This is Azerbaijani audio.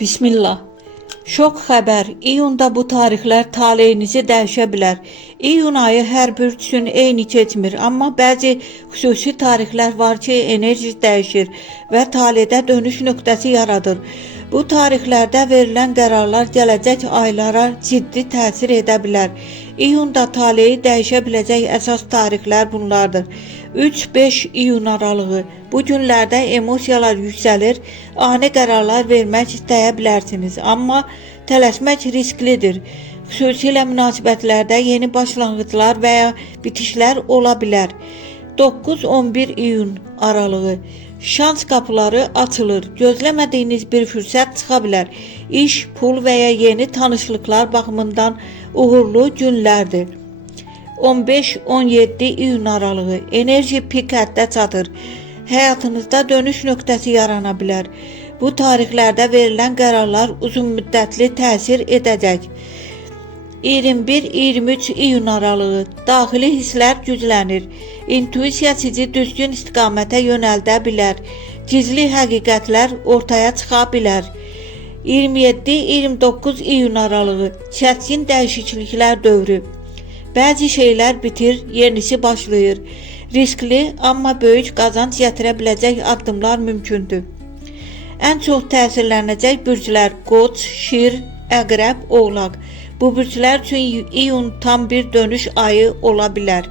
Bismillah. Şok xəbər. İyunda bu tarixlər taleyinizi dəyişə bilər. İyun ayı hər bir üçün eyni keçmir, amma bəzi xüsusi tarixlər var ki, enerji dəyişir və taleydə dönüş nöqtəsi yaradır. Bu tarixlərdə verilən qərarlar gələcək aylara ciddi təsir edə bilər. İyunda taleyi dəyişə biləcək əsas tarixlər bunlardır. 3-5 iyun aralığı. Bu günlərdə emosiyalar yüksəlir, ani qərarlar vermək istəyə bilərsiniz, amma tələsmək risklidir. Xüsusilə münasibətlərdə yeni başlanğıclar və ya bitişlər ola bilər. 9-11 iyun aralığı. Şans qapıları açılır. Gözləmədiyiniz bir fürsət çıxa bilər. İş, pul və ya yeni tanışlıqlar baxımından uğurlu günlərdir. 15-17 iyun aralığı. Enerji pik həddə çatır. Həyatınızda dönüş nöqtəsi yarana bilər. Bu tarixlərdə verilən qərarlar uzun müddətli təsir edəcək. 21-23 iyun aralığı. Daxili hisslər güclənir. İntuisiya sizi düzgün istiqamətə yönəldə bilər. Gizli həqiqətlər ortaya çıxa bilər. 27-29 iyun aralığı. Kəskin dəyişikliklər dövrü. Bəzi şeylər bitir, yenisi başlayır. Riskli, amma böyük qazanc gətirə biləcək addımlar mümkündür. Ən çox təsirlənəcək bürclər Qoç, Şir, Əqrəb, Oğlaq. Bu bürclər üçün iyun tam bir dönüş ayı ola bilər.